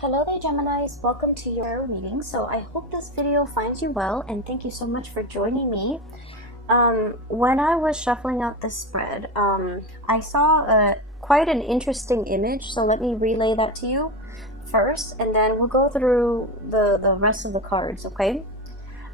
Hello there, Geminis. Welcome to your reading. So I hope this video finds you well, and thank you so much for joining me. When I was shuffling out this spread, I saw quite an interesting image, so let me relay that to you first, and then we'll go through the rest of the cards, okay?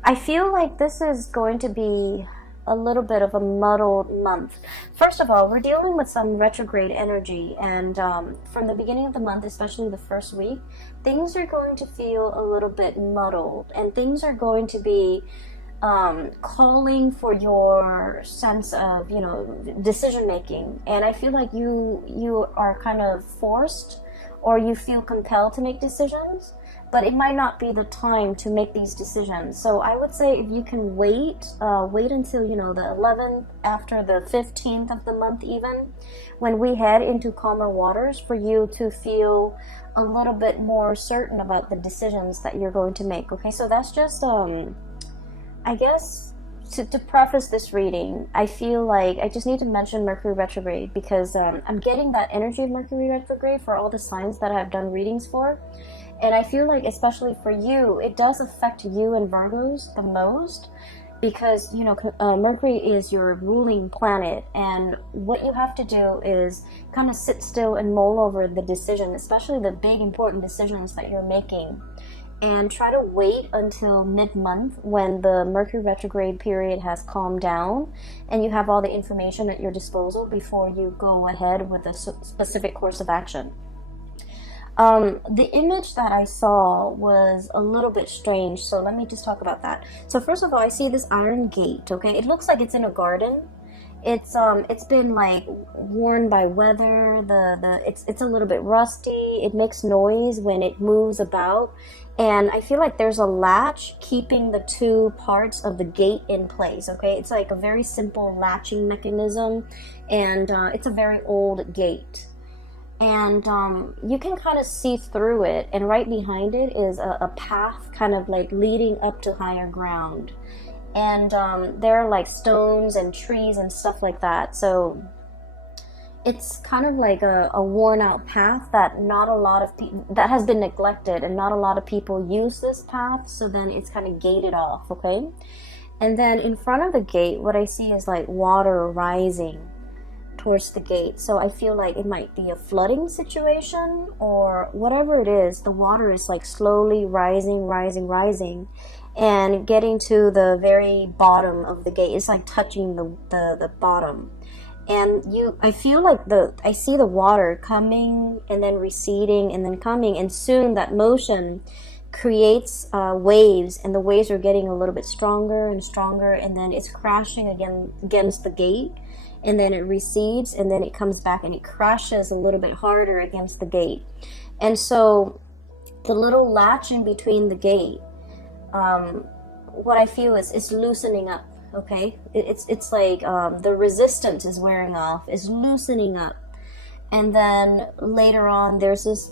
I feel like this is going to be a little bit of a muddled month. First of all, we're dealing with some retrograde energy, and from the beginning of the month, especially the first week, things are going to feel a little bit muddled, and things are going to be calling for your sense of, decision making. And I feel like you are kind of forced, or you feel compelled to make decisions, but it might not be the time to make these decisions. So I would say if you can wait until, the 11th, after the 15th of the month even, when we head into calmer waters, for you to feel a little bit more certain about the decisions that you're going to make. Okay, so that's just, I guess, to preface this reading, I feel like I just need to mention Mercury retrograde, because I'm getting that energy of Mercury retrograde for all the signs that I've done readings for. And I feel like, especially for you, it does affect you and Virgos the most, because, Mercury is your ruling planet, and what you have to do is kind of sit still and mull over the decision, especially the big important decisions that you're making. And try to wait until mid-month, when the Mercury retrograde period has calmed down and you have all the information at your disposal before you go ahead with a specific course of action. The image that I saw was a little bit strange, so let me just talk about that. So first of all, I see this iron gate, okay? It looks like it's in a garden. It's been like worn by weather. It's a little bit rusty. It makes noise when it moves about, and I feel like there's a latch keeping the two parts of the gate in place. Okay, it's like a very simple latching mechanism, and it's a very old gate, and you can kind of see through it, and right behind it is a path kind of like leading up to higher ground. And there are like stones and trees and stuff like that. So it's kind of like a worn out path that not a lot of people, that has been neglected, and not a lot of people use this path. So then it's kind of gated off, okay? And then in front of the gate, what I see is like water rising towards the gate. So I feel like it might be a flooding situation, or whatever it is. The water is like slowly rising, and getting to the very bottom of the gate. It's like touching the bottom, and I feel like I see the water coming and then receding and then coming, and soon that motion creates waves, and the waves are getting a little bit stronger and stronger, and then it's crashing again against the gate, and then it recedes, and then it comes back and it crashes a little bit harder against the gate. And so the little latch in between the gate, what I feel is it's loosening up, okay? It's like the resistance is wearing off, it's loosening up. And then later on, there's this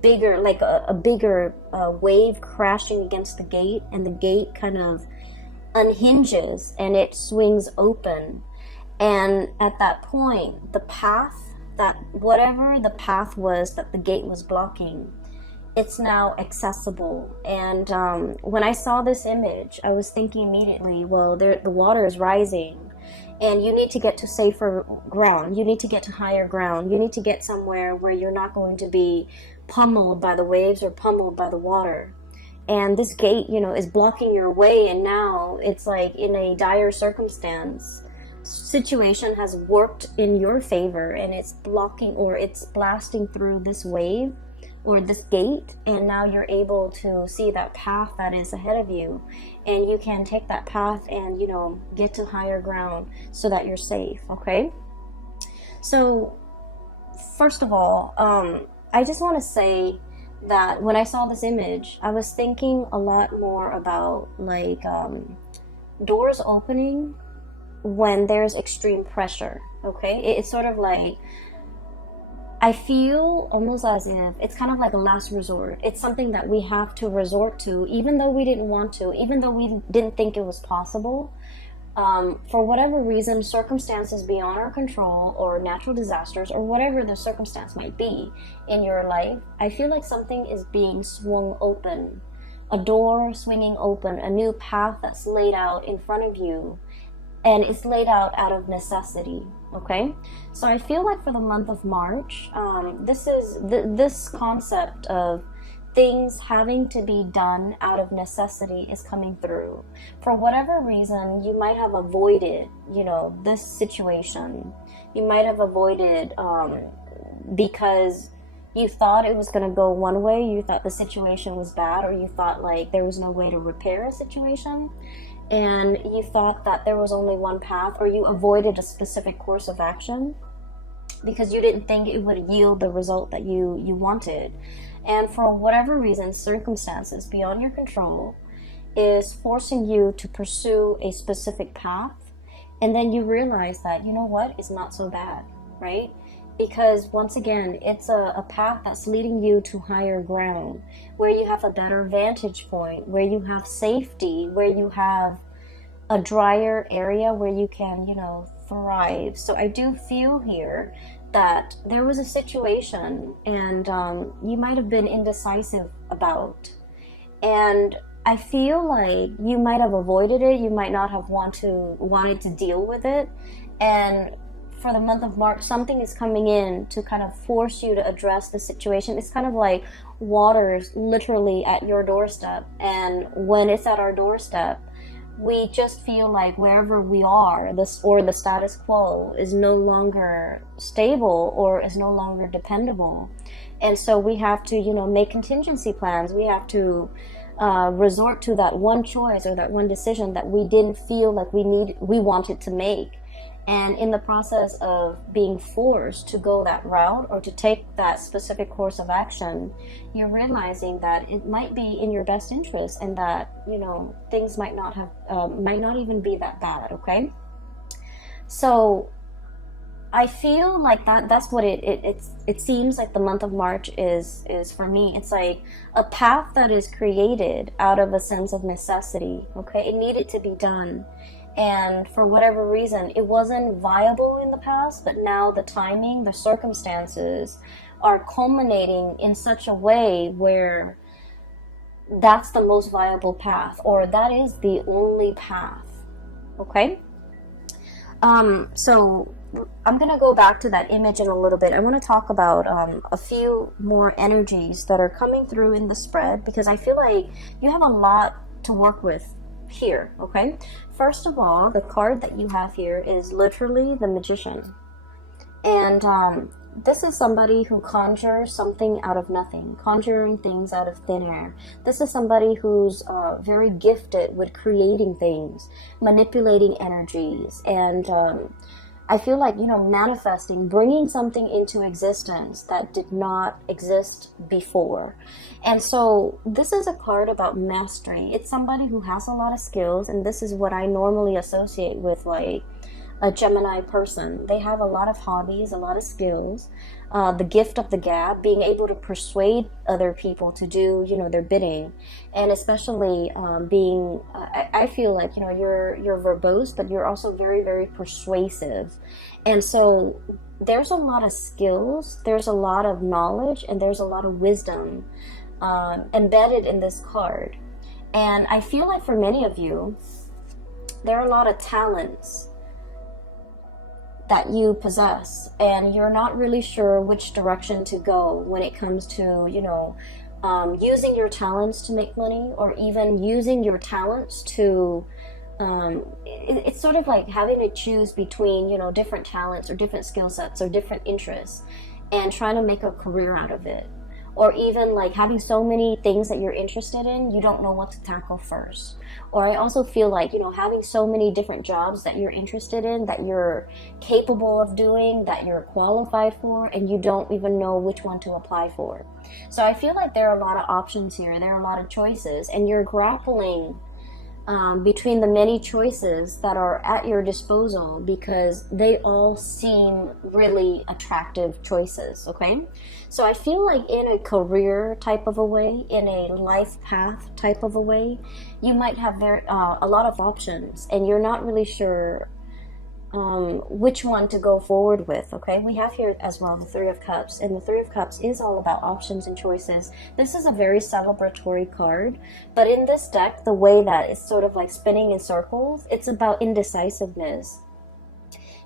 bigger, like a bigger wave crashing against the gate, and the gate kind of unhinges and it swings open. And at that point, the path, that whatever the path was that the gate was blocking, it's now accessible. And when I saw this image, I was thinking immediately, well, the water is rising, and you need to get to safer ground. You need to get to higher ground. You need to get somewhere where you're not going to be pummeled by the waves or pummeled by the water. And this gate, is blocking your way, and now it's like in a dire circumstance. Situation has worked in your favor, and it's blocking, or it's blasting through this wave or this gate, and now you're able to see that path that is ahead of you, and you can take that path and get to higher ground so that you're safe. Okay, so first of all, I just want to say that when I saw this image, I was thinking a lot more about like doors opening when there's extreme pressure. Okay, it's sort of like, I feel almost as if it's kind of like a last resort. It's something that we have to resort to, even though we didn't want to, even though we didn't think it was possible. For whatever reason, circumstances beyond our control or natural disasters or whatever the circumstance might be in your life, I feel like something is being swung open, a door swinging open, a new path that's laid out in front of you, and it's laid out of necessity. Okay, so I feel like for the month of March, this concept of things having to be done out of necessity is coming through. For whatever reason, you might have avoided, this situation. You might have avoided because you thought it was going to go one way, you thought the situation was bad, or you thought like there was no way to repair a situation, and you thought that there was only one path, or you avoided a specific course of action because you didn't think it would yield the result that you wanted. And for whatever reason, circumstances beyond your control is forcing you to pursue a specific path. And then you realize that, you know what, it's not so bad, right? Because once again, it's a path that's leading you to higher ground, where you have a better vantage point, where you have safety, where you have a drier area where you can, thrive. So I do feel here that there was a situation and you might have been indecisive about, and I feel like you might have avoided it. You might not have wanted to deal with it, and for the month of March, something is coming in to kind of force you to address the situation. It's kind of like water's literally at your doorstep, and when it's at our doorstep, we just feel like wherever we are, the status quo is no longer stable or is no longer dependable. And so we have to, make contingency plans. We have to resort to that one choice or that one decision that we didn't feel like we wanted to make. And in the process of being forced to go that route or to take that specific course of action, you're realizing that it might be in your best interest, and that, things might not even be that bad, okay? So I feel like that's what it seems like the month of March is for me. It's like a path that is created out of a sense of necessity, okay? It needed to be done. And for whatever reason, it wasn't viable in the past, but now the timing, the circumstances are culminating in such a way where that's the most viable path, or that is the only path, okay? So I'm going to go back to that image in a little bit. I want to talk about a few more energies that are coming through in the spread, because I feel like you have a lot to work with here, okay? First of all, the card that you have here is literally the Magician. And this is somebody who conjures something out of nothing, conjuring things out of thin air. This is somebody who's very gifted with creating things, manipulating energies, and I feel like, manifesting, bringing something into existence that did not exist before. And so this is a card about mastery. It's somebody who has a lot of skills, and this is what I normally associate with like a Gemini person. They have a lot of hobbies, a lot of skills, the gift of the gab, being able to persuade other people to do, their bidding, and especially being, I feel like, you're verbose, but you're also very, very persuasive. And so there's a lot of skills, there's a lot of knowledge, and there's a lot of wisdom embedded in this card. And I feel like for many of you, there are a lot of talents that you possess, and you're not really sure which direction to go when it comes to, using your talents to make money, or even using your talents to, it's sort of like having to choose between, different talents or different skill sets or different interests and trying to make a career out of it. Or even like having so many things that you're interested in, you don't know what to tackle first. Or I also feel like, having so many different jobs that you're interested in, that you're capable of doing, that you're qualified for, and you don't even know which one to apply for. So I feel like there are a lot of options here. There are a lot of choices, and you're grappling between the many choices that are at your disposal, because they all seem really attractive choices, okay? So I feel like in a career type of a way, in a life path type of a way, you might have a lot of options, and you're not really sure which one to go forward with, okay? We have here as well the Three of Cups, and the Three of Cups is all about options and choices. This is a very celebratory card, but in this deck, the way that it's sort of like spinning in circles, it's about indecisiveness.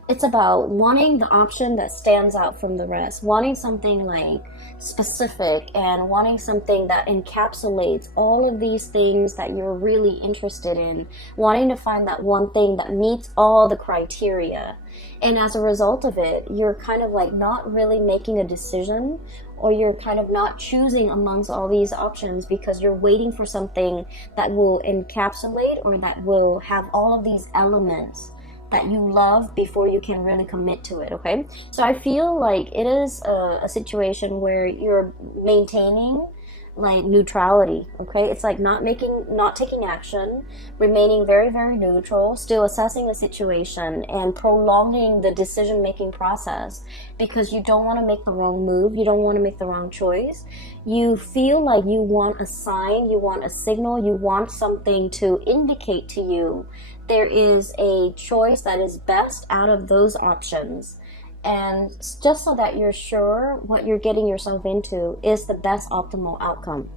It's about wanting the option that stands out from the rest, wanting something like specific, and wanting something that encapsulates all of these things that you're really interested in, wanting to find that one thing that meets all the criteria. And as a result of it, you're kind of like not really making a decision, or you're kind of not choosing amongst all these options because you're waiting for something that will encapsulate or that will have all of these elements that you love before you can really commit to it, okay? So I feel like it is a situation where you're maintaining like neutrality, okay? It's like not taking action, remaining very, very neutral, still assessing the situation and prolonging the decision-making process because you don't want to make the wrong move, you don't want to make the wrong choice. You feel like you want a sign, you want a signal, you want something to indicate to you there is a choice that is best out of those options. And just so that you're sure what you're getting yourself into is the best optimal outcome.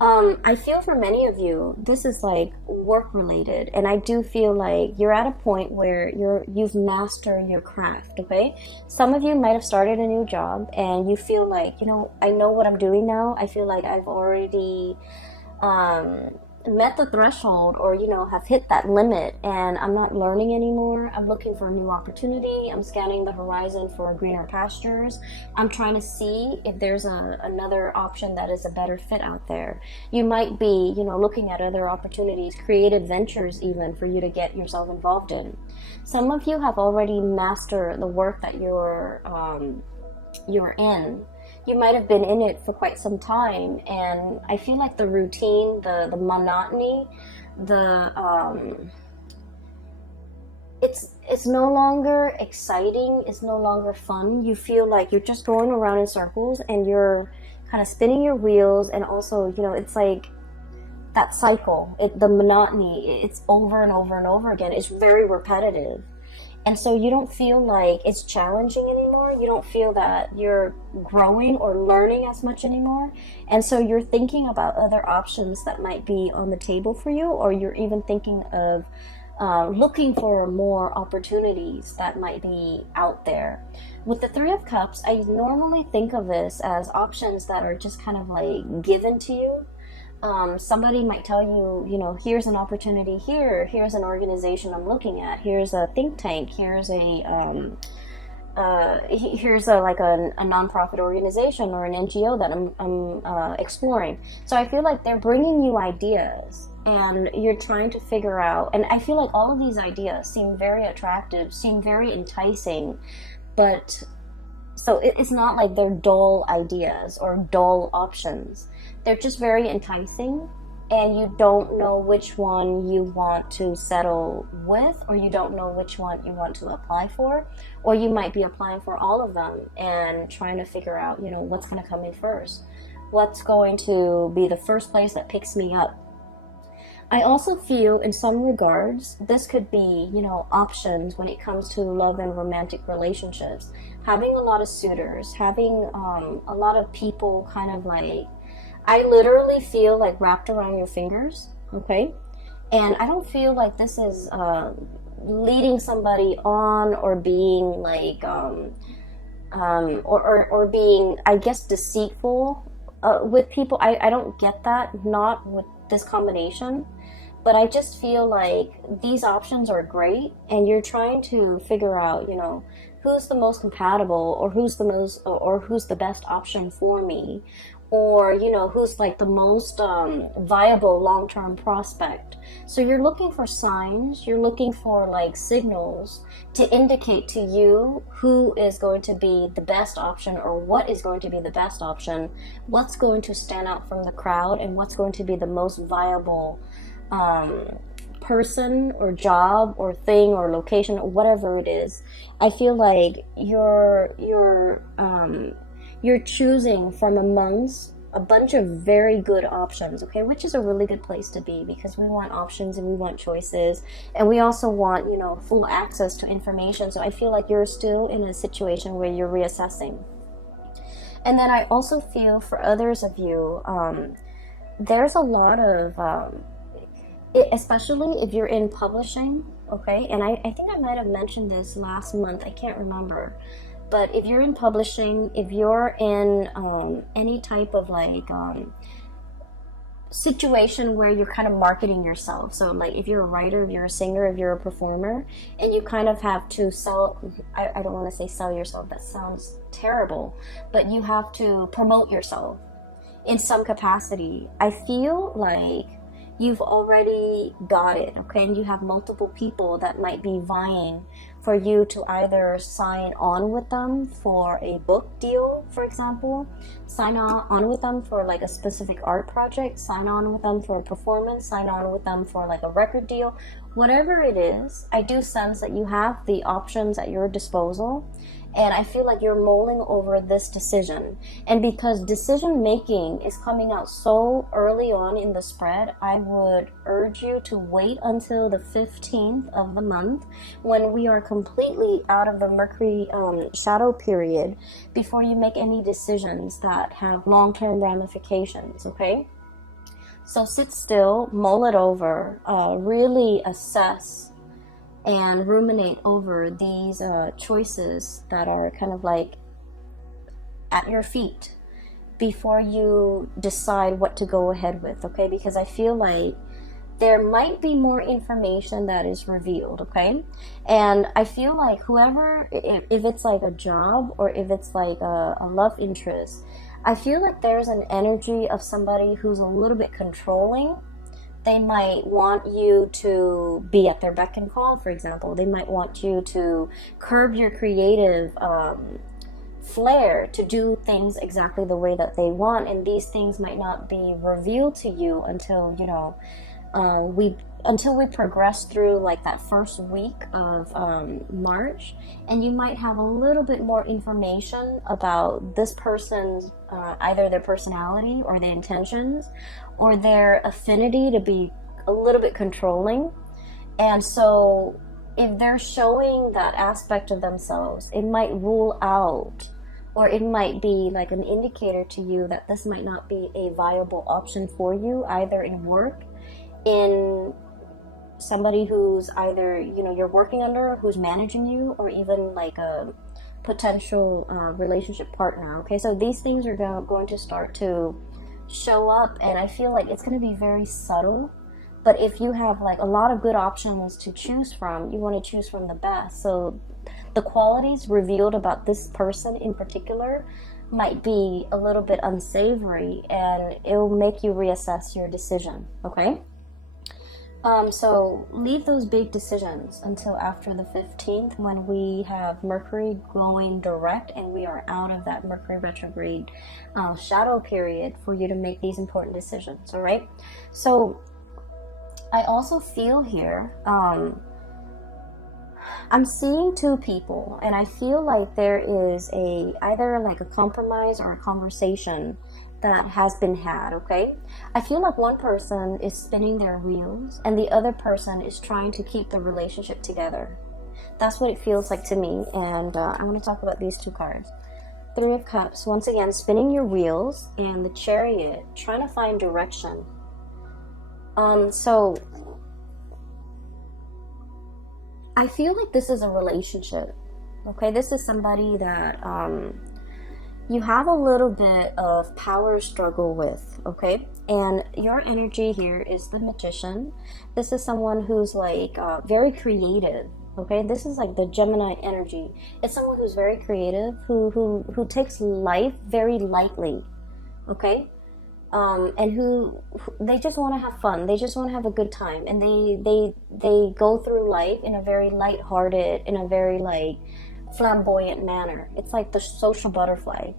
I feel for many of you, this is like work related, and I do feel like you're at a point where you've mastered your craft, okay? Some of you might have started a new job and you feel like, you know, I know what I'm doing now. I feel like I've already met the threshold, or you know, have hit that limit, and I'm not learning anymore. I'm looking for a new opportunity. I'm scanning the horizon for greener pastures. I'm trying to see if there's another option that is a better fit out there. You might be, you know, looking at other opportunities, creative ventures even, for you to get yourself involved in. Some of you have already mastered the work that you're in. You might have been in it for quite some time, and I feel like the routine, the monotony, it's no longer exciting, it's no longer fun. You feel like you're just going around in circles and you're kind of spinning your wheels, and also, you know, it's like that cycle, the monotony, it's over and over and over again. It's very repetitive. And so you don't feel like it's challenging anymore. You don't feel that you're growing or learning as much anymore. And so you're thinking about other options that might be on the table for you, or you're even thinking of looking for more opportunities that might be out there. With the Three of Cups, I normally think of this as options that are just kind of like given to you. Somebody might tell you, you know, here's an opportunity here, here's an organization I'm looking at, here's a think tank, here's a nonprofit organization or an NGO that I'm exploring. So I feel like they're bringing you ideas, and you're trying to figure out, and I feel like all of these ideas seem very attractive, seem very enticing, but so it's not like they're dull ideas or dull options. They're just very enticing, and you don't know which one you want to settle with, or you don't know which one you want to apply for, or you might be applying for all of them and trying to figure out, you know, what's going to come in first. What's going to be the first place that picks me up? I also feel in some regards, this could be, you know, options when it comes to love and romantic relationships. Having a lot of suitors, having a lot of people kind of like, I literally feel like wrapped around your fingers, okay? And I don't feel like this is leading somebody on, or being like, or being, I guess, deceitful with people. I don't get that, not with this combination. But I just feel like these options are great, and you're trying to figure out, you know, who's the most compatible, or who's the best option for me, or, you know, who's like the most viable long-term prospect. So you're looking for signs, you're looking for like signals to indicate to you who is going to be the best option, or what is going to be the best option, what's going to stand out from the crowd, and what's going to be the most viable person or job or thing or location or whatever it is, I feel like you're choosing from amongst a bunch of very good options, okay, which is a really good place to be, because we want options and we want choices, and we also want, you know, full access to information. So I feel like you're still in a situation where you're reassessing. And then I also feel for others of you, there's a lot of especially if you're in publishing, okay, and I think I might have mentioned this last month, I can't remember, but if you're in publishing, if you're in any type of like situation where you're kind of marketing yourself, so like if you're a writer, if you're a singer, if you're a performer, and you kind of have to sell, I don't want to say sell yourself, that sounds terrible, but you have to promote yourself in some capacity, I feel like you've already got it, okay? And you have multiple people that might be vying for you to either sign on with them for a book deal, for example, sign on with them for like a specific art project, sign on with them for a performance, sign on with them for like a record deal, whatever it is. I do sense that you have the options at your disposal. And I feel like you're mulling over this decision. And because decision making is coming out so early on in the spread, I would urge you to wait until the 15th of the month when we are completely out of the Mercury shadow period before you make any decisions that have long-term ramifications, okay? So sit still, mull it over, really assess and ruminate over these choices that are kind of like at your feet before you decide what to go ahead with, okay? Because I feel like there might be more information that is revealed, okay? And I feel like whoever, if it's like a job or if it's like a love interest, I feel like there's an energy of somebody who's a little bit controlling. They might want you to be at their beck and call, for example. They might want you to curb your creative flair to do things exactly the way that they want, and these things might not be revealed to you until, you know, until we progress through like that first week of March, and you might have a little bit more information about this person's either their personality or their intentions or their affinity to be a little bit controlling. And so if they're showing that aspect of themselves, it might rule out, or it might be like an indicator to you that this might not be a viable option for you, either in work, in somebody who's either, you know, you're working under, who's managing you, or even like a potential relationship partner, okay? So these things are going to start to show up, and I feel like it's going to be very subtle, but if you have like a lot of good options to choose from, you want to choose from the best. So the qualities revealed about this person in particular might be a little bit unsavory, and it will make you reassess your decision, okay? So leave those big decisions until after the 15th, when we have Mercury going direct and we are out of that Mercury retrograde shadow period for you to make these important decisions, all right? So I also feel here, I'm seeing two people, and I feel like there is either like a compromise or a conversation that has been had, okay? I feel like one person is spinning their wheels and the other person is trying to keep the relationship together. That's what it feels like to me, and I want to talk about these two cards. Three of Cups, once again, spinning your wheels, and the Chariot, trying to find direction. So I feel like this is a relationship, okay? This is somebody that you have a little bit of power struggle with, okay? And your energy here is the Magician. This is someone who's like very creative, okay? This is like the Gemini energy. It's someone who's very creative, who takes life very lightly, okay? And who they just want to have fun. They just want to have a good time, and they go through life in a very lighthearted, in a very like flamboyant manner. It's like the social butterfly.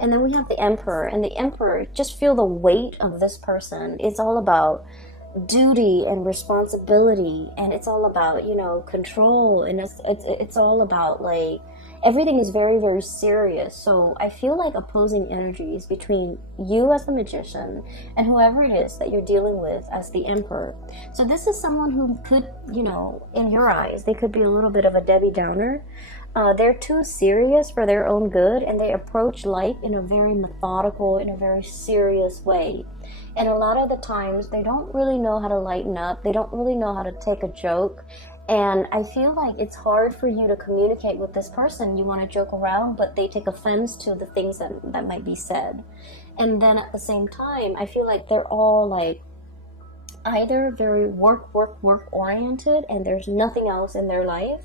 And then we have the Emperor, and the Emperor, just feel the weight of this person. It's all about duty and responsibility, and it's all about, you know, control, and it's all about like everything is very, very serious. So I feel like opposing energies between you as the magician and whoever it is that you're dealing with as the emperor. So this is someone who could, you know, in your eyes, they could be a little bit of a Debbie Downer. They're too serious for their own good, and they approach life in a very methodical, in a very serious way. And a lot of the times, they don't really know how to lighten up. They don't really know how to take a joke. And I feel like it's hard for you to communicate with this person. You want to joke around, but they take offense to the things that might be said. And then at the same time, I feel like they're all like either very work oriented, and there's nothing else in their life,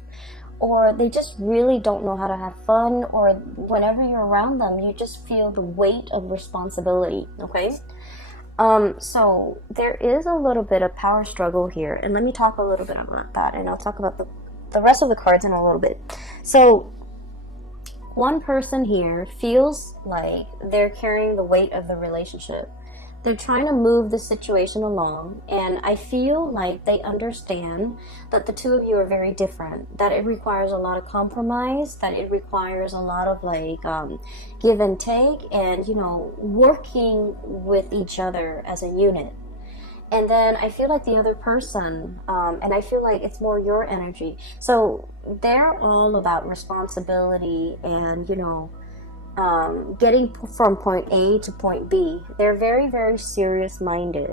or they just really don't know how to have fun, or whenever you're around them, you just feel the weight of responsibility, okay? So there is a little bit of power struggle here, and let me talk a little bit about that, and I'll talk about the rest of the cards in a little bit. So one person here feels like they're carrying the weight of the relationship. They're trying to move the situation along, and I feel like they understand that the two of you are very different, that it requires a lot of compromise, that it requires a lot of like give and take, and, you know, working with each other as a unit. And then I feel like the other person, and I feel like it's more your energy. So they're all about responsibility and, you know, getting from point A to point B. They're very, very serious minded.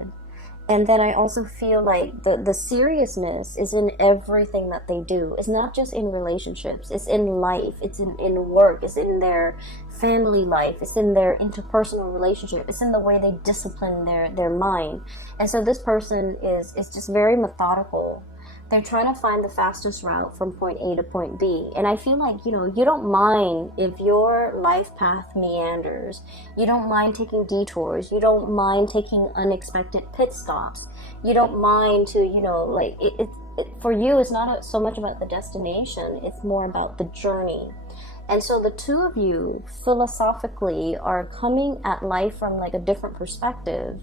And then I also feel like the seriousness is in everything that they do. It's not just in relationships, it's in life, it's in work, it's in their family life, it's in their interpersonal relationship, it's in the way they discipline their mind. And so this person is just very methodical. They're trying to find the fastest route from point A to point B. And I feel like, you know, you don't mind if your life path meanders. You don't mind taking detours. You don't mind taking unexpected pit stops. You don't mind to, you know, like, for you, it's not so much about the destination. It's more about the journey. And so the two of you philosophically are coming at life from like a different perspective.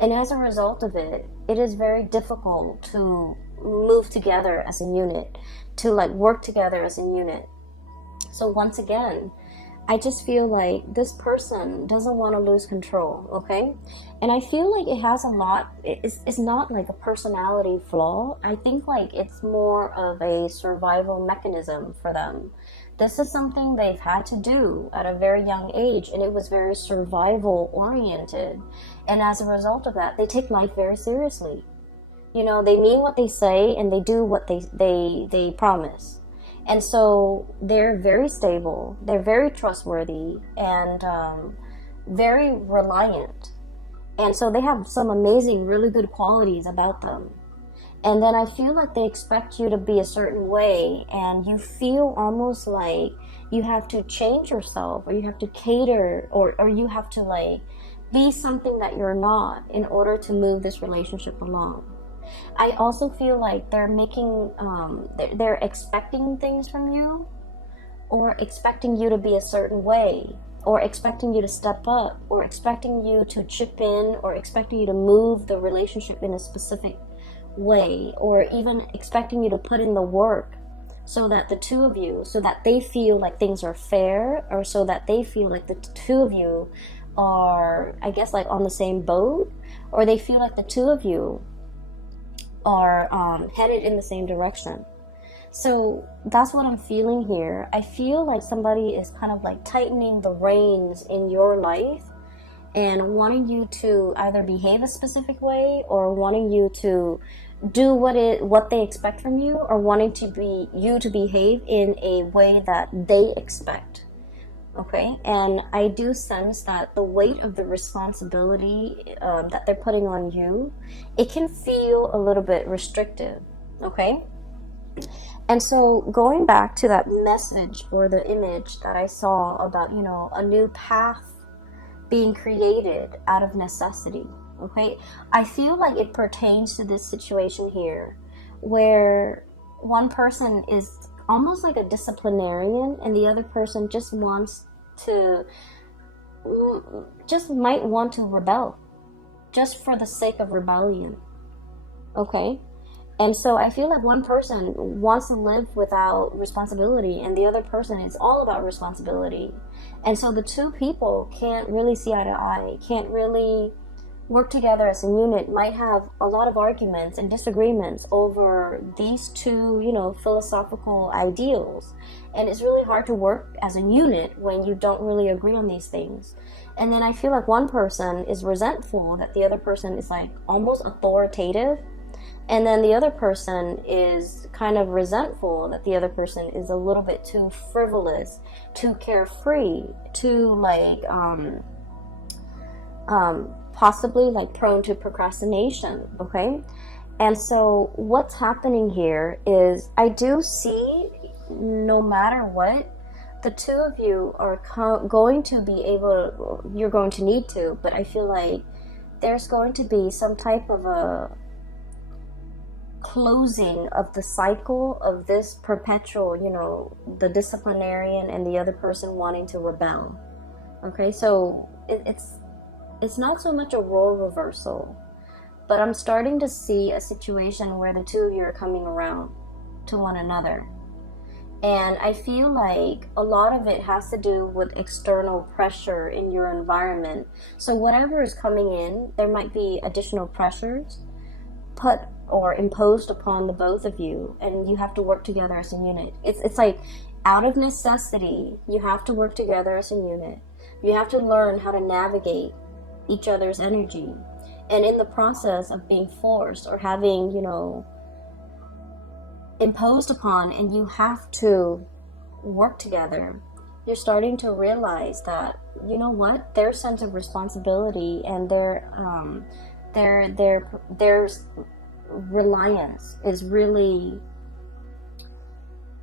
And as a result of it, it is very difficult to move together as a unit, to like work together as a unit. So once again, I just feel like this person doesn't want to lose control, okay? And I feel like it has a lot, it's not like a personality flaw. I think like it's more of a survival mechanism for them. This is something they've had to do at a very young age, and it was very survival oriented. And as a result of that, they take life very seriously. You know, they mean what they say, and they do what they promise. And so they're very stable, they're very trustworthy, and very reliant. And so they have some amazing, really good qualities about them. And then I feel like they expect you to be a certain way, and you feel almost like you have to change yourself, or you have to cater, or you have to like be something that you're not in order to move this relationship along. I also feel like they're making, they're expecting things from you, or expecting you to be a certain way, or expecting you to step up, or expecting you to chip in, or expecting you to move the relationship in a specific way, or even expecting you to put in the work so that the two of you, so that they feel like things are fair, or so that they feel like the two of you are, I guess, like on the same boat, or they feel like the two of you are headed in the same direction. So that's what I'm feeling here. I feel like somebody is kind of like tightening the reins in your life and wanting you to either behave a specific way, or wanting you to do what they expect from you, or wanting you to behave in a way that they expect. Okay, and I do sense that the weight of the responsibility that they're putting on you, it can feel a little bit restrictive. Okay, and so going back to that message or the image that I saw about, you know, a new path being created out of necessity. Okay, I feel like it pertains to this situation here, where one person is almost like a disciplinarian, and the other person just might want to rebel, just for the sake of rebellion. okay? And so I feel like one person wants to live without responsibility, and the other person is all about responsibility. And so the two people can't really see eye to eye, can't really work together as a unit, might have a lot of arguments and disagreements over these two, philosophical ideals. And it's really hard to work as a unit when you don't really agree on these things. And then I feel like one person is resentful that the other person is like almost authoritative, and then the other person is kind of resentful that the other person is a little bit too frivolous, too carefree, too like possibly like prone to procrastination, okay? And so what's happening here is I do see, no matter what, the two of you are going to be able, you're going to need to, but I feel like there's going to be some type of a closing of the cycle of this perpetual, the disciplinarian and the other person wanting to rebel. Okay, so it's not so much a role reversal, but I'm starting to see a situation where the two of you are coming around to one another. And I feel like a lot of it has to do with external pressure in your environment. So whatever is coming in, there might be additional pressures put or imposed upon the both of you, and you have to work together as a unit. It's like out of necessity, you have to work together as a unit. You have to learn how to navigate each other's energy. And in the process of being forced or having, imposed upon, and you have to work together, you're starting to realize that, their sense of responsibility and their reliance is really,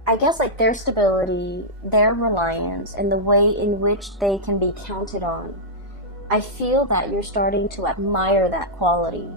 I guess, like their stability, their reliance, and the way in which they can be counted on. I feel that you're starting to admire that quality.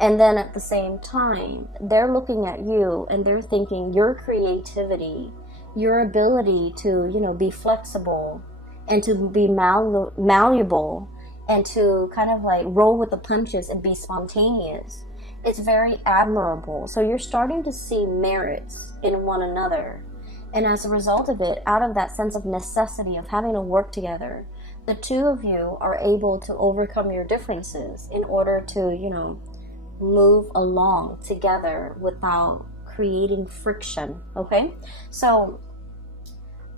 And then at the same time, they're looking at you and they're thinking your creativity, your ability to, be flexible and to be malleable and to kind of like roll with the punches and be spontaneous. It's very admirable. So you're starting to see merits in one another. And as a result of it, out of that sense of necessity of having to work together, the two of you are able to overcome your differences in order to, move along together without creating friction, okay? So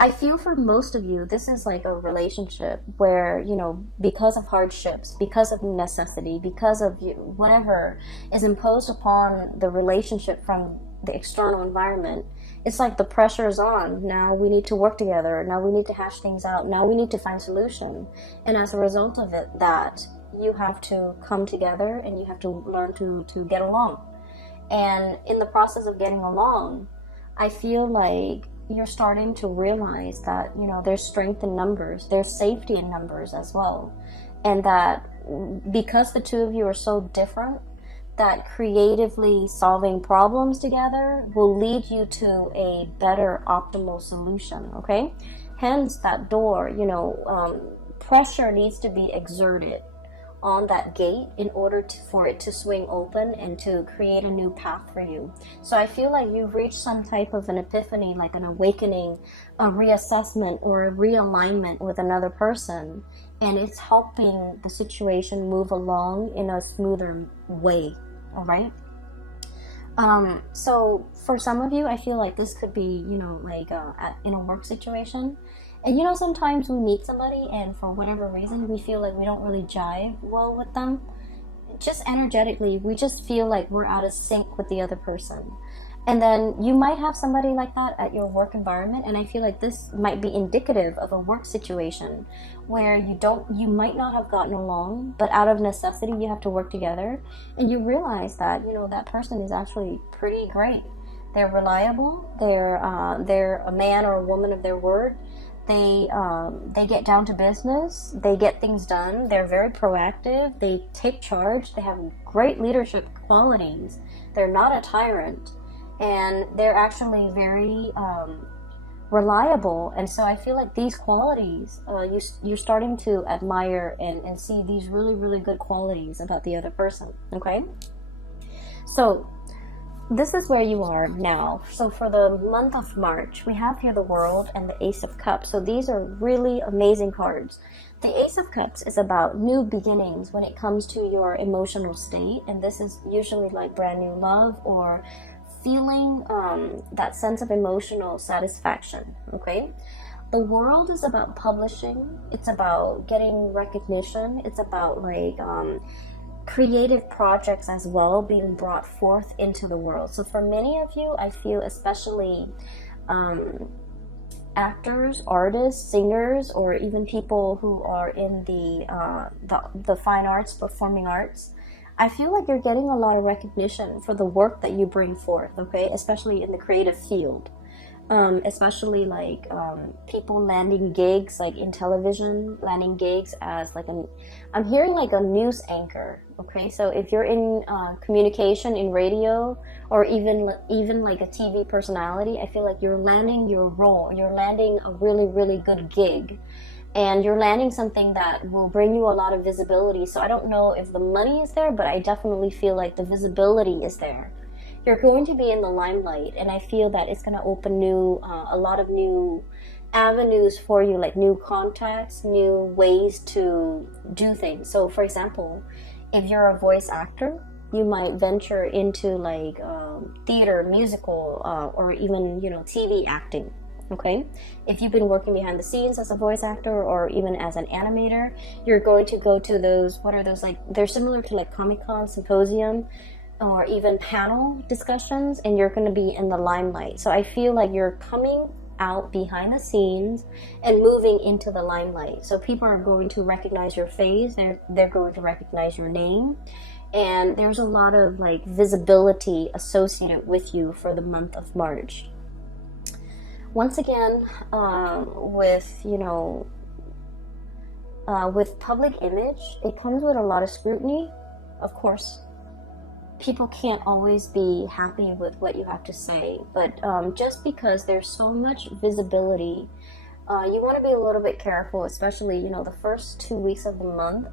I feel for most of you, this is like a relationship where, because of hardships, because of necessity, because of whatever is imposed upon the relationship from the external environment, it's like the pressure is on. Now we need to work together. Now we need to hash things out. Now we need to find solution. And as a result of it, that you have to come together and you have to learn to get along. And in the process of getting along, I feel like you're starting to realize that, there's strength in numbers, there's safety in numbers as well. And that because the two of you are so different, that creatively solving problems together will lead you to a better optimal solution, okay? Hence that door, pressure needs to be exerted on that gate in order for it to swing open and to create a new path for you. So I feel like you've reached some type of an epiphany, like an awakening, a reassessment or a realignment with another person, and it's helping the situation move along in a smoother way, all right? So for some of you, I feel like this could be, in a work situation. And sometimes we meet somebody and for whatever reason, we feel like we don't really jive well with them. Just energetically, we just feel like we're out of sync with the other person. And then you might have somebody like that at your work environment, and I feel like this might be indicative of a work situation where you might not have gotten along, but out of necessity you have to work together, and you realize that that person is actually pretty great. They're reliable. They're a man or a woman of their word. They get down to business. They get things done. They're very proactive. They take charge. They have great leadership qualities. They're not a tyrant. And they're actually very reliable. And so I feel like these qualities, you're starting to admire and see these really, really good qualities about the other person, okay? So this is where you are now. So for the month of March, we have here the World and the Ace of Cups. So these are really amazing cards. The Ace of Cups is about new beginnings when it comes to your emotional state. And this is usually like brand new love or feeling that sense of emotional satisfaction, okay? The World is about publishing. It's about getting recognition. It's about like creative projects as well being brought forth into the world. So for many of you, I feel especially actors, artists, singers, or even people who are in the fine arts, performing arts, I feel like you're getting a lot of recognition for the work that you bring forth, okay? Especially in the creative field. Especially like people landing gigs like in television, landing gigs as like I'm hearing like a news anchor, okay? So if you're in communication, in radio, or even like a TV personality, I feel like you're landing your role, you're landing a really, really good gig, and you're landing something that will bring you a lot of visibility. So I don't know if the money is there, but I definitely feel like the visibility is there. You're going to be in the limelight, and I feel that it's going to open a lot of new avenues for you, like new contacts, new ways to do things. So for example, if you're a voice actor, you might venture into like theater, musical, or even, TV acting. Okay, if you've been working behind the scenes as a voice actor or even as an animator, you're going to go to those, what are those, like, they're similar to like Comic-Con, symposium, or even panel discussions, and you're going to be in the limelight. So I feel like you're coming out behind the scenes and moving into the limelight. So people are going to recognize your face, they're going to recognize your name, and there's a lot of like visibility associated with you for the month of March. Once again, with public image, it comes with a lot of scrutiny, of course. People can't always be happy with what you have to say, but just because there's so much visibility, you want to be a little bit careful, especially the first 2 weeks of the month,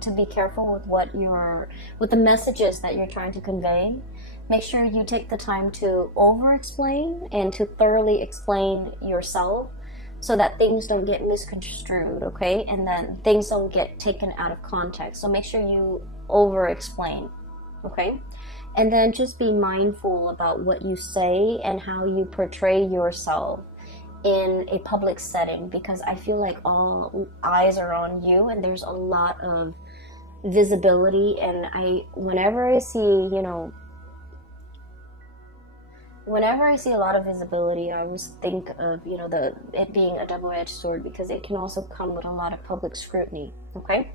to be careful with the messages that you're trying to convey. Make sure you take the time to over-explain and to thoroughly explain yourself, so that things don't get misconstrued, okay? And then things don't get taken out of context. So make sure you over-explain. Okay, and then just be mindful about what you say and how you portray yourself in a public setting, because I feel like all eyes are on you and there's a lot of visibility. And whenever I see a lot of visibility, I always think of it being a double-edged sword, because it can also come with a lot of public scrutiny. Okay.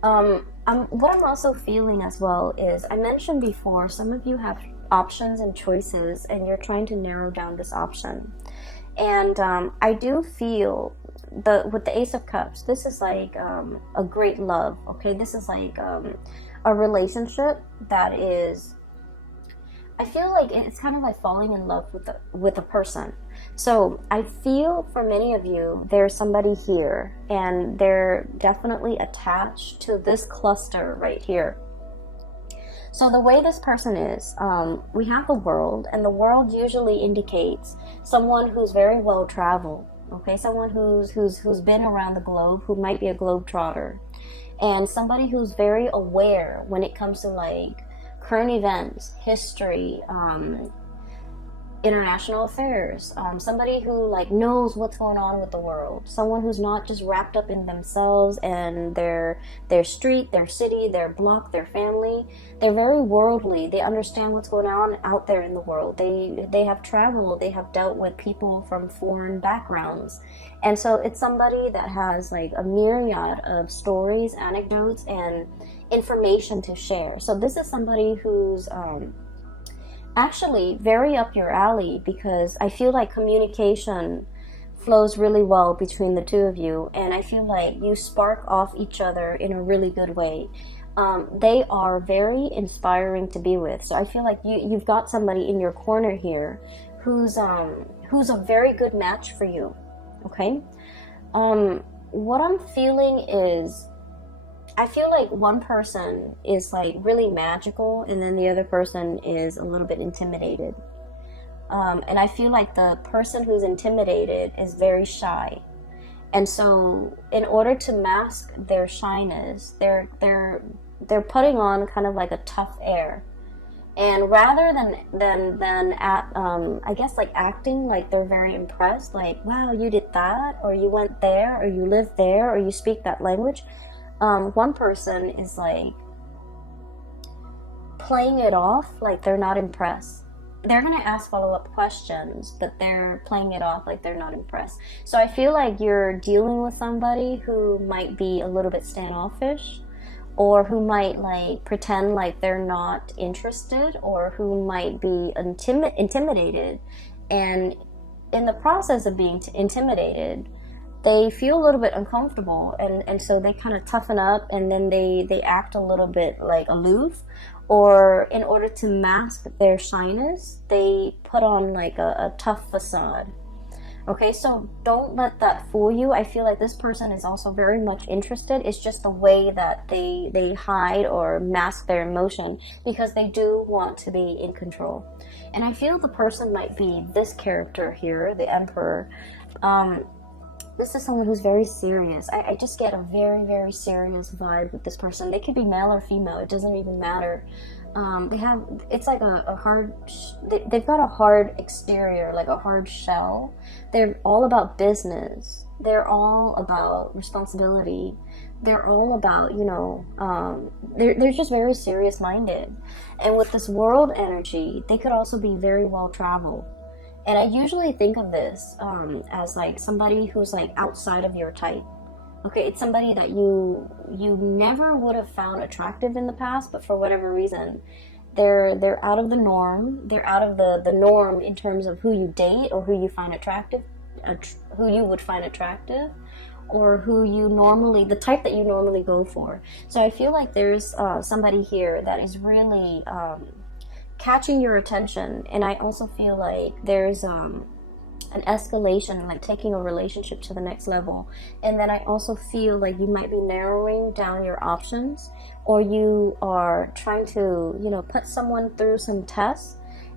What I'm also feeling as well is, I mentioned before, some of you have options and choices, and you're trying to narrow down this option. And I do feel with the Ace of Cups, this is like a great love. Okay, this is like a relationship that is, I feel like it's kind of like falling in love with a person. So I feel for many of you, there's somebody here, and they're definitely attached to this cluster right here. So the way this person is, we have the World, and the World usually indicates someone who's very well traveled. Okay, someone who's been around the globe, who might be a globetrotter, and somebody who's very aware when it comes to like current events, history, international affairs, somebody who like knows what's going on with the world, someone who's not just wrapped up in themselves and their street, their city, their block, their family. They're very worldly. They understand what's going on out there in the world. They have traveled, they have dealt with people from foreign backgrounds, and so it's somebody that has like a myriad of stories, anecdotes, and information to share. So this is somebody who's actually very up your alley, because I feel like communication flows really well between the two of you, and I feel like you spark off each other in a really good way. They are very inspiring to be with. So I feel like you've got somebody in your corner here who's a very good match for you. Okay. What I'm feeling is, I feel like one person is like really magical, and then the other person is a little bit intimidated. And I feel like the person who's intimidated is very shy. And so in order to mask their shyness, they're putting on kind of like a tough air. And rather than I guess like acting like they're very impressed, like, wow, you did that, or you went there, or you live there, or you speak that language, one person is like playing it off like they're not impressed. They're going to ask follow-up questions, but they're playing it off like they're not impressed. So I feel like you're dealing with somebody who might be a little bit standoffish, or who might like pretend like they're not interested, or who might be intimidated. And in the process of being intimidated, they feel a little bit uncomfortable, and so they kind of toughen up, and then they act a little bit like aloof, or in order to mask their shyness, they put on like a tough facade. Okay, so don't let that fool you. I feel like this person is also very much interested. It's just the way that they hide or mask their emotion, because they do want to be in control. And I feel the person might be this character here, the Emperor. This is someone who's very serious. I just get a very, very serious vibe with this person. They could be male or female. It doesn't even matter. It's like a hard, they've got a hard exterior, like a hard shell. They're all about business. They're all about responsibility. They're all about, they're just very serious minded. And with this world energy, they could also be very well traveled. And I usually think of this as like somebody who's like outside of your type. Okay, it's somebody that you never would have found attractive in the past, but for whatever reason, they're out of the norm. They're out of the norm in terms of who you date, or who you find attractive, who you would find attractive, or who you normally, the type that you normally go for. So I feel like there's somebody here that is really catching your attention. And I also feel like there's an escalation, like taking a relationship to the next level. And then I also feel like you might be narrowing down your options, or you are trying to, put someone through some tests,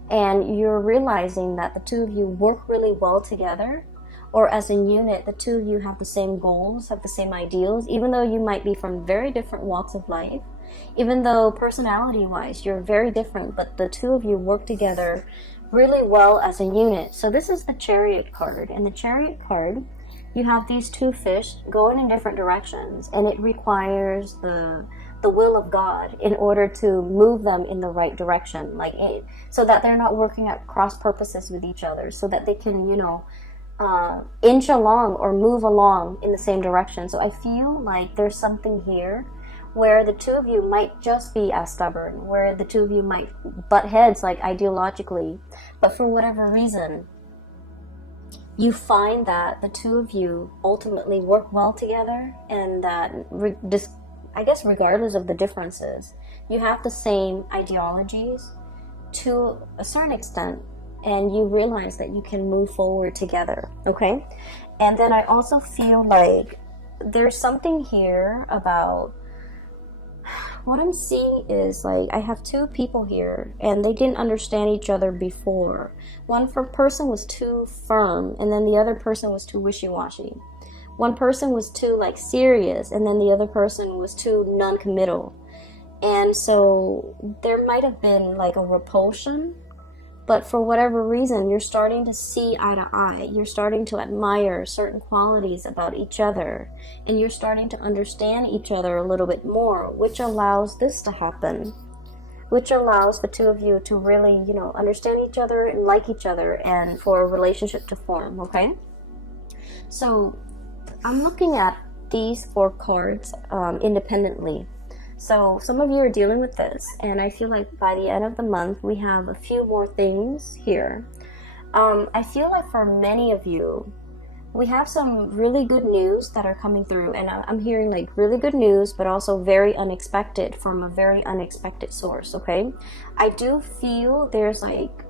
and you're realizing that the two of you work really well together, or as a unit, the two of you have the same goals, have the same ideals, even though you might be from very different walks of life. Even though personality-wise you're very different, but the two of you work together really well as a unit. So this is the Chariot card. And the Chariot card, you have these two fish going in different directions, and it requires the will of God in order to move them in the right direction, so that they're not working at cross purposes with each other, so that they can, inch along or move along in the same direction. So I feel like there's something here where the two of you might just be as stubborn, where the two of you might butt heads like ideologically, but for whatever reason, you find that the two of you ultimately work well together, and that, I guess regardless of the differences, you have the same ideologies to a certain extent, and you realize that you can move forward together, okay? And then I also feel like there's something here about, what I'm seeing is like I have two people here, and they didn't understand each other before. One person was too firm, and then the other person was too wishy-washy. One person was too serious, and then the other person was too non-committal. And so there might have been like a repulsion, but for whatever reason, you're starting to see eye to eye. You're starting to admire certain qualities about each other, and you're starting to understand each other a little bit more, which allows this to happen, which allows the two of you to really, understand each other and like each other, and for a relationship to form, okay? So I'm looking at these 4 cards independently. So some of you are dealing with this, and I feel like by the end of the month, we have a few more things here. I feel like for many of you, we have some really good news that are coming through, and I'm hearing like really good news, but also very unexpected, from a very unexpected source, okay? I do feel there's like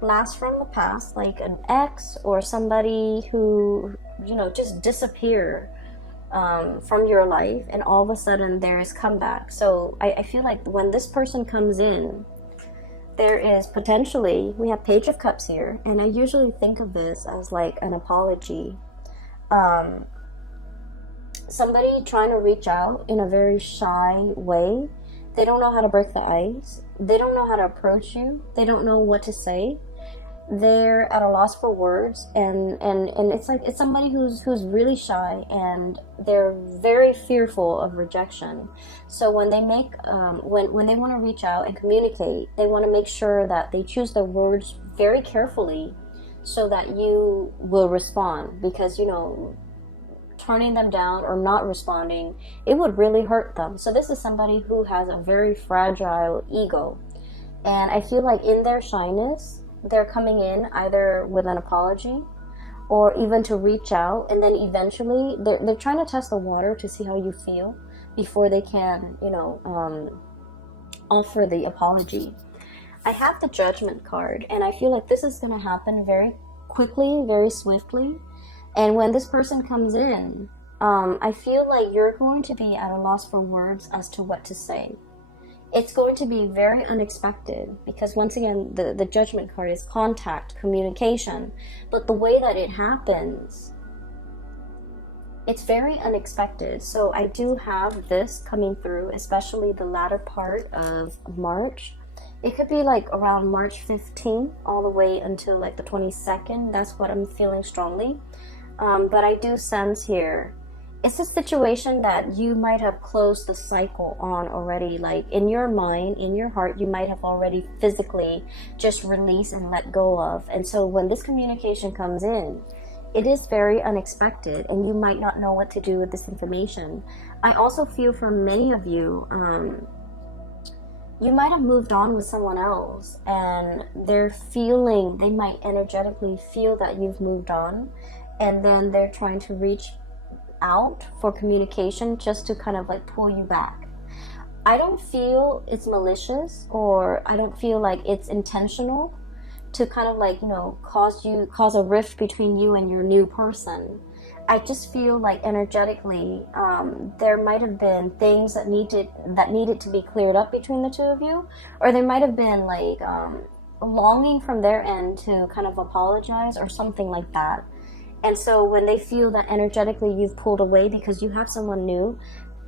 blast from the past, like an ex or somebody who, just disappeared. from your life, and all of a sudden there is comeback. So I feel like when this person comes in, there is potentially, we have Page of Cups here, and I usually think of this as like an apology. Somebody trying to reach out in a very shy way. They don't know how to break the ice. They don't know how to approach you. They don't know what to say. They're at a loss for words, and it's like it's somebody who's really shy, and they're very fearful of rejection. So when they make when they want to reach out and communicate, they want to make sure that they choose their words very carefully so that you will respond, because turning them down or not responding, it would really hurt them. So this is somebody who has a very fragile ego, and I feel like in their shyness, they're coming in either with an apology or even to reach out, and then eventually they're trying to test the water to see how you feel before they can offer the apology. I have the Judgment card, and I feel like this is going to happen very quickly, very swiftly. And when this person comes in, I feel like you're going to be at a loss for words as to what to say. It's going to be very unexpected, because once again, the Judgment card is contact, communication. But the way that it happens, it's very unexpected. So I do have this coming through, especially the latter part of March. It could be like around March 15th all the way until like the 22nd. That's what I'm feeling strongly. But I do sense here, it's a situation that you might have closed the cycle on already. Like in your mind, in your heart, you might have already physically just released and let go of. And so when this communication comes in, it is very unexpected, and you might not know what to do with this information. I also feel for many of you, you might have moved on with someone else, and they might energetically feel that you've moved on, and then they're trying to reach out for communication just to kind of like pull you back. I don't feel it's malicious, or I don't feel like it's intentional to kind of like, cause a rift between you and your new person. I just feel like energetically, there might have been things that needed to be cleared up between the two of you, or there might have been like longing from their end to kind of apologize or something like that. And so when they feel that energetically you've pulled away because you have someone new,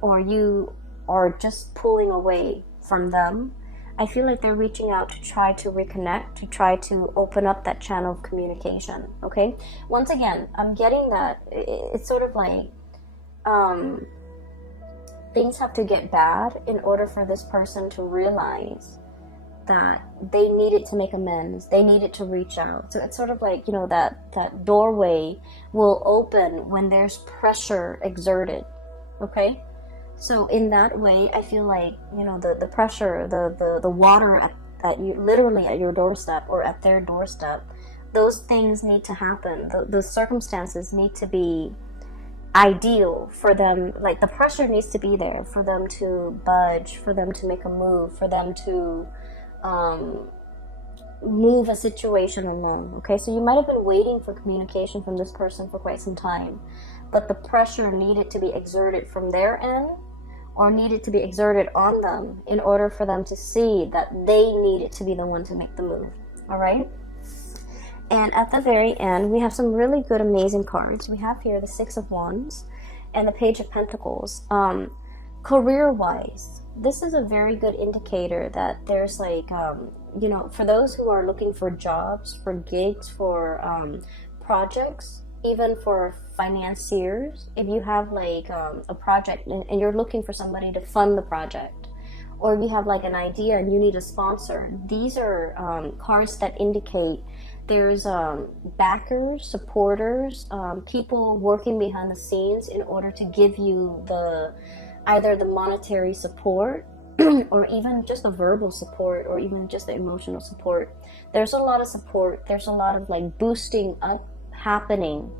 or you are just pulling away from them, I feel like they're reaching out to try to reconnect, to try to open up that channel of communication, okay? Once again, I'm getting that it's sort of like things have to get bad in order for this person to realize that they needed to make amends, they needed to reach out. So it's sort of like, that doorway will open when there's pressure exerted, okay? So in that way, I feel like, the pressure, the water at you, literally at your doorstep or at their doorstep, those things need to happen. The circumstances need to be ideal for them. Like the pressure needs to be there for them to budge, for them to make a move, for them to move a situation along. Okay, so you might have been waiting for communication from this person for quite some time, but the pressure needed to be exerted from their end, or needed to be exerted on them in order for them to see that they needed to be the one to make the move. All right. And at the very end, we have some really good, amazing cards. We have here the Six of Wands and the Page of Pentacles. Career-wise, this is a very good indicator that there's like, for those who are looking for jobs, for gigs, for projects, even for financiers, if you have like a project and you're looking for somebody to fund the project, or if you have like an idea and you need a sponsor, these are cards that indicate there's backers, supporters, people working behind the scenes in order to give you either the monetary support or even just the verbal support, or even just the emotional support. There's a lot of support. There's a lot of like boosting up happening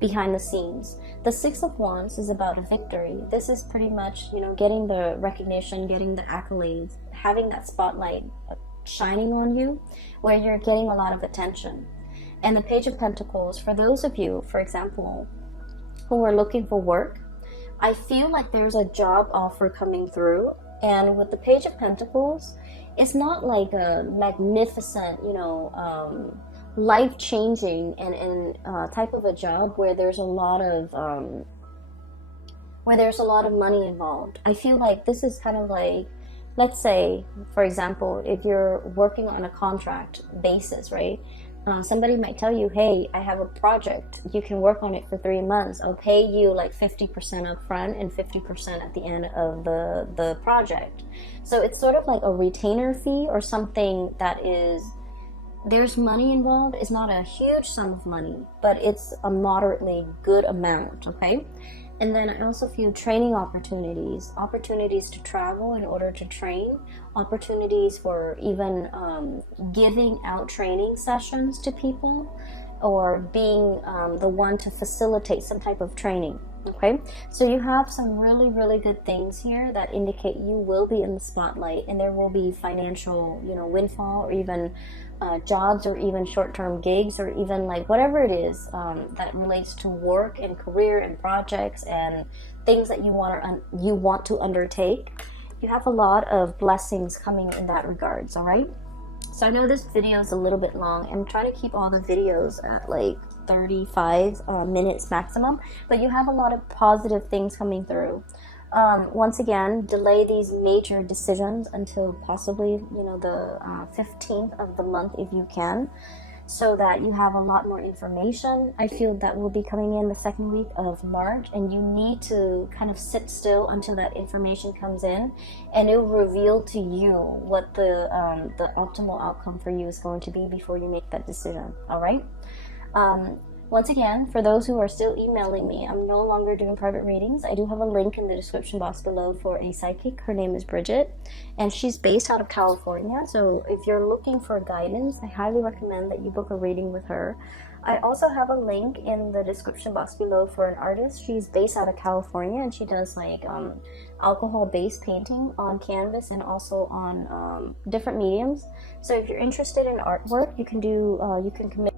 behind the scenes. The Six of Wands is about a victory. This is pretty much, getting the recognition, getting the accolades, having that spotlight shining on you, where you're getting a lot of attention. And the Page of Pentacles, for those of you, for example, who are looking for work, I feel like there's a job offer coming through, and with the Page of Pentacles, it's not like a magnificent, life-changing and type of a job where there's a lot of money involved. I feel like this is kind of like, let's say, for example, if you're working on a contract basis, right? Somebody might tell you, hey, I have a project. You can work on it for 3 months. I'll pay you like 50% up front and 50% at the end of the project. So it's sort of like a retainer fee or something that is, there's money involved. It's not a huge sum of money, but it's a moderately good amount, okay? And then I also feel training opportunities to travel in order to train, opportunities for even giving out training sessions to people, or being the one to facilitate some type of training. Okay, so you have some really, really good things here that indicate you will be in the spotlight, and there will be financial, windfall, or even jobs, or even short-term gigs, or even like whatever it is that relates to work and career and projects and things that you want to undertake. You have a lot of blessings coming in that regards. All right. So I know this video is a little bit long. I'm trying to keep all the videos at like 35 minutes maximum, but you have a lot of positive things coming through. Once again, delay these major decisions until possibly, the 15th of the month if you can, so that you have a lot more information. I feel that will be coming in the second week of March, and you need to kind of sit still until that information comes in, and it will reveal to you what the optimal outcome for you is going to be before you make that decision. All right. Once again, for those who are still emailing me, I'm no longer doing private readings. I do have a link in the description box below for a psychic. Her name is Bridget, and she's based out of California. So if you're looking for guidance, I highly recommend that you book a reading with her. I also have a link in the description box below for an artist. She's based out of California, and she does like alcohol-based painting on canvas and also on different mediums. So if you're interested in artwork, you can commit